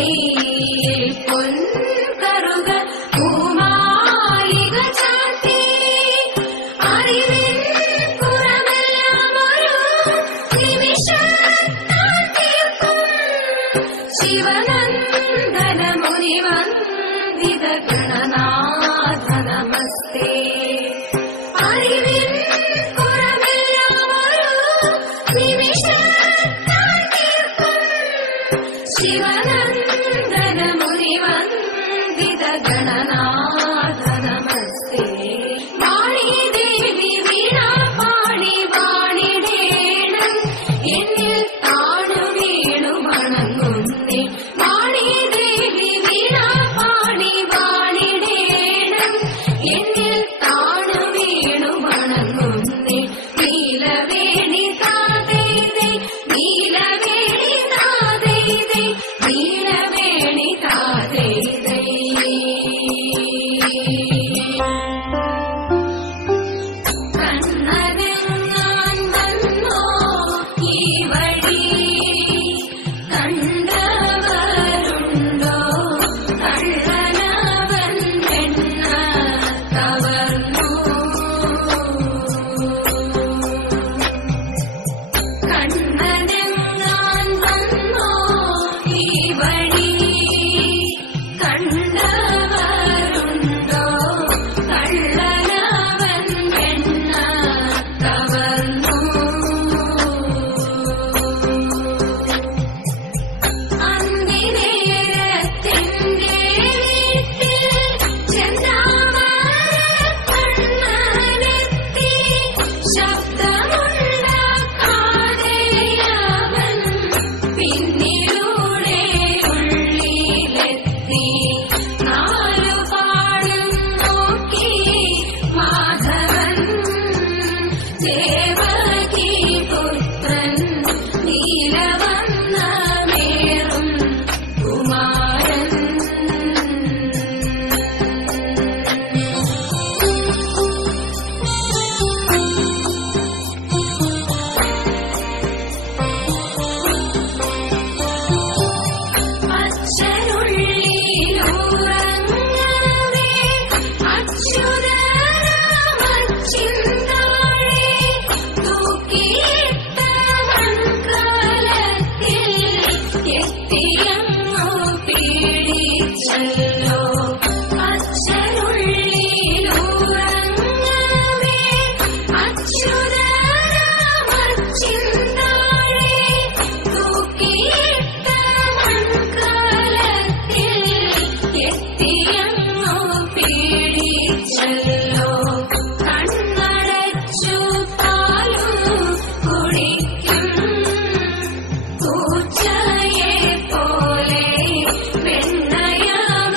നെയ്യിൽ പൊൻകറുക പൂമാലിക ചാർത്തി അറിവിൻ പുറമെല്ലാം ഒരു നിമിഷത്താൽ തീർക്കും ശിവനന്ദന മുനിവന്ദിത ഗണനാഥ നമസ്തേ. അറിവിൻ പുറമെല്ലാം ഒരു നിമിഷത്താൽ തീർക്കും ശിവനന്ദന മുനിവന്ദിത ഗണനാഥ നമസ്തേ. വാണിദേവി വീണാപാണി വാണിടേണം എന്നിൽ താണു വീണു വണങ്ങുന്നേ. വാണിദേവി വീണാപാണി വാണിടേണം എന്നിൽ താണു വീണു വണങ്ങുന്നേ. നീലവേണി താതൈതൈ നീലവേണി താതൈതൈ നീലവേണി താതൈതൈ. കണ്ണനെങ്ങാൻ വന്നോ ഈ വഴി കണ്ടവരുണ്ടോ കള്ളനവൻ എണ്ണ കവർന്നു. കണ്ണനെങ്ങാൻ വന്നോ ഈ വഴി കണ്ടവരുണ്ടോ കള്ളനവൻ എണ്ണ കവർന്നു. അന്തിനേരത്തിന്റെ വീട്ടിൽ ചെന്താമരക്കണ്ണനെത്തി ശബ്ദമുണ്ടാക്കാതെയവൻ പിന്നിലൂടെ ഉള്ളിലെത്തി. നാലുപാടും നോക്കി മാധവൻ ദേവകീ പുത്രൻ നീലവർണ്ണമേറും കുമാരൻ. അച്ഛനുള്ളിലുറങ്ങവേ അച്യുതനാമച്ചിന്താഴെ തൂക്കിയിട്ട മൺകലത്തിൽ എത്തിയങ്ങു പീഡിച്ചല്ലോ. അച്ഛനുള്ളിലുറങ്ങവേ അച്യുതനാമച്ചിന്താഴെ തൂക്കിയിട്ട മൺകലത്തിൽ എത്തിയങ്ങു പീഡിച്ചല്ലോ. കണ്ണടച്ചു പാലും കുടിക്കും പൂച്ചയെ പോലെ വെണ്ണയമ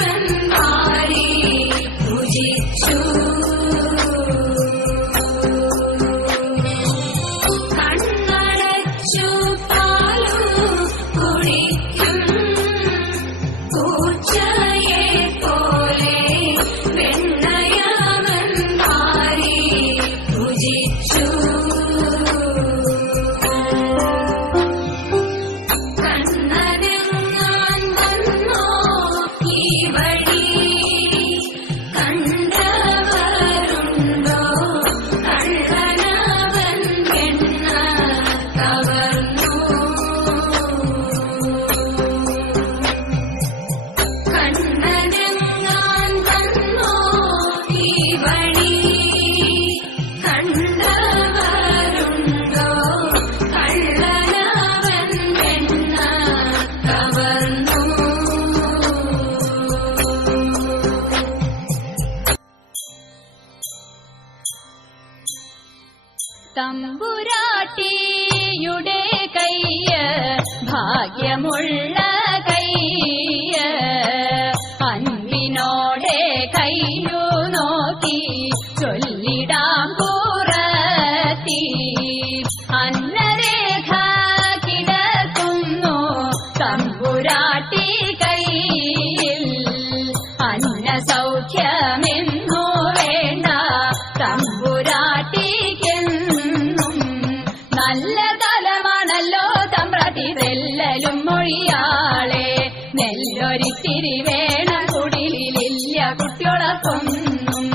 പുല്ലൊരിത്തിരി വേണം കുടിലില്ല കുട്ടികളൊക്കൊന്നും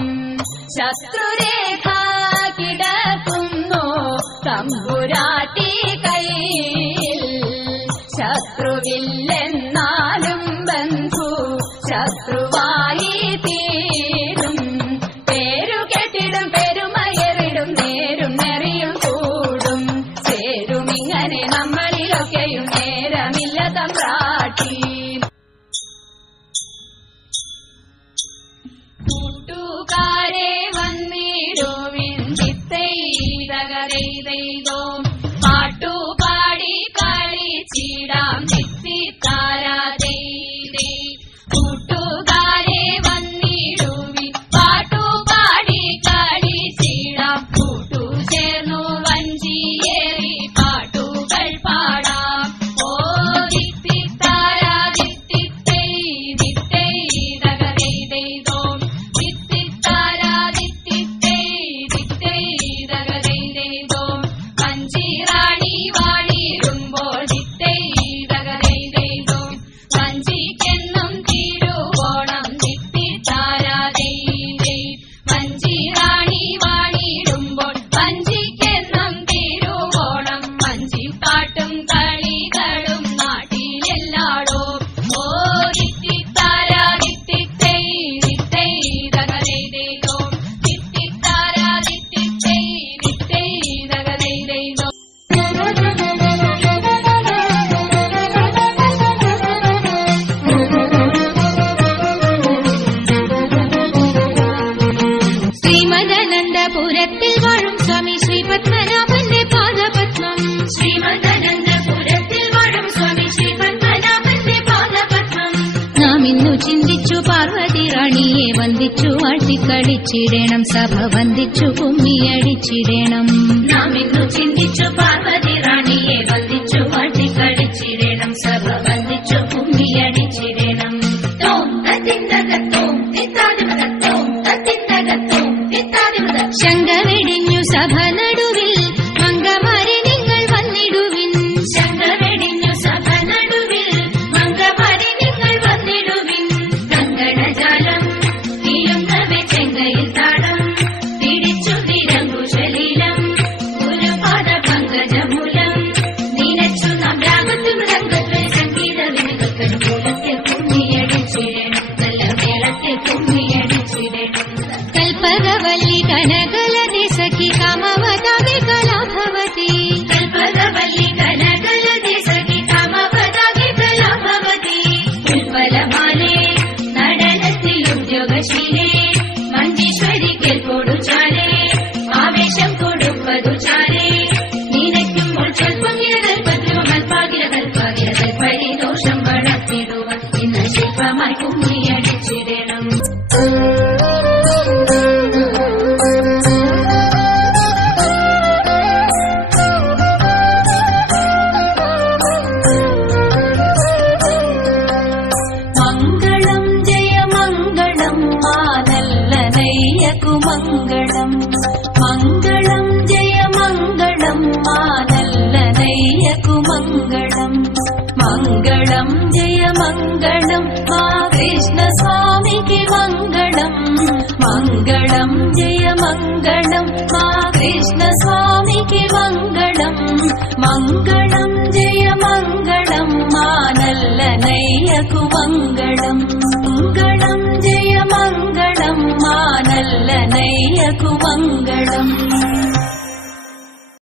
ശത്രുരേഖ കിടക്കുന്നു തമ്പുരാട്ടി കയ്യിൽ ശത്രുവില്ലെന്നാലും ബന്ധു ശത്രുവായി തീരും പേരു കെട്ടിടും പെരുമയറിടും നേരും നെറിയും കൂടും ചേരുമിങ്ങനെ നമ്മളിലൊക്കെയും നേരമില്ല തമ്പ്രാട്ടി കൂട്ടുകാരെ വന്നിടുവിൻ ചിത്തൈതകരൈതോ പാട്ടുപാടി കളിച്ചിടാം ചിത്തിത്താരാതേ കൂട്ടുകാരെ വന്നിടുവിൻ പാട്ടുപാടി കളിച്ചിടാം കൂട്ടു ചേർന്നു വഞ്ചിയേറി പാട്ടുകൾ പാടാം ഓ ചിത്തിത്താരാ ചിത്തിത്തൈ ചിത്തൈതകരൈതോ ചിത്തിത്താരാ ചിത്തിത്തൈ ചിത്തൈതകരൈതോ വഞ്ചിറാണി വാണിടുമ്പോൾ ചിത്തൈതകരൈതോ വഞ്ചിക്കെന്നും തിരുവോണം ചിത്തിത്താരാതൈ വഞ്ചിറാണി വാണിടുമ്പോൾ വഞ്ചിക്കെന്നും തിരുവോണം വഞ്ചിപ്പാട്ടും കളികളും നാട്ടിലെല്ലാടോ ഓ ചിത്തിത്താരാ ചിത്തിത്തൈ ചിത്തൈതകരൈതോ ചിത്തിത്താരാ ചിത്തിത്തൈ ചിത്തൈതകരൈതോ ശ്രീമദനന്ദപുരത്തിൽ വാഴും സ്വാമി ശ്രീപത്മനാഭന്റെ പാദപത്മം ശ്രീമദനന്ദപുരത്തിൽ വാഴും സ്വാമി ശ്രീപത്മനാഭന്റെ പാദപത്മം നാം ഇന്നു ചിന്തിച്ചു പാർവതി റാണിയെ വന്ദിച്ചു വാഴ്ത്തിക്കളിച്ചിടണം സഭ വന്ദിച്ചു കുമ്മിയടിച്ചിടണം നാം ഇന്നു ചിന്തിച്ചു പാർവതി റാണിയെ വന്ദിച്ചു വാഴ്ത്തിക്കളിച്ചിടണം സഭ വന്ദിച്ചു കുമ്മിയടിച്ചിടണം ശങ്ക വെടിഞ്ഞു സഭ നടുവിൽ മംഗമാരെ നിങ്ങൾ വന്നിടുവിൻ ശങ്ക വെടിഞ്ഞു സഭ നടുവിൽ മംഗമാരെ നിങ്ങൾ വന്നിടുവിൻ കങ്കണജാലം തീയുന്നവെ ചെങ്കയിൽ താടം പിടിച്ചു തിരങ്കുശലീലം ഗുരുപാദ പങ്കജമൂലം നീനച്ചു നാം രാഗത്തു മൃദംഗത്തിൽ സംഗീത വിനുകൾക്കു മൂലത്തിൽ കുമ്മിയടിച്ചിടണം നല്ല മേളത്തിൽ കുമ്മിയടിച്ചിടണം കൽപകവല്ലി കനകലതി സഖി കാമവതാകി കലാഭവതി കൽപകവല്ലി കനകലതി സഖി കാമവതാകി കലാഭവതി ഉൽപ്പലമാലേ നടനത്തിൽ ഉദ്യോഗശീലേ മഞ്ചീശ്വരി കേൾപ്പോടു ചാലേ ആവേശം കൊടുപ്പതു ചാലേ നീനയ്ക്കുമ്പോൾ സ്വൽപ്പകിര കൽപ്പദ്രുവം അൽപാകിര കൽപ്പാകിര കൽപ്പരിദോഷം വളർത്തിടുവാൻ ഇന്ന് ശില്പമായി കുമ്മിയടിച്ചിടണം മംഗളം ജയ മംഗളം മാനല്ലനയ്യക്കു മംഗളം മംഗളം ജയ മംഗളം മാനല്ലനയ്യക്കു മംഗളം മംഗളം ജയ മംഗളം മാ കൃഷ്ണസ്വാമിക്ക് മംഗളം മംഗളം ജയ മംഗളം മാ കൃഷ്ണസ്വാമിക്ക് മംഗളം മംഗളം ജയ മംഗളം മാനല്ലനയ്യക്കു മംഗളം മംഗളം ജയ മംഗളം മാനല്ലനയ്യക്കു മംഗളം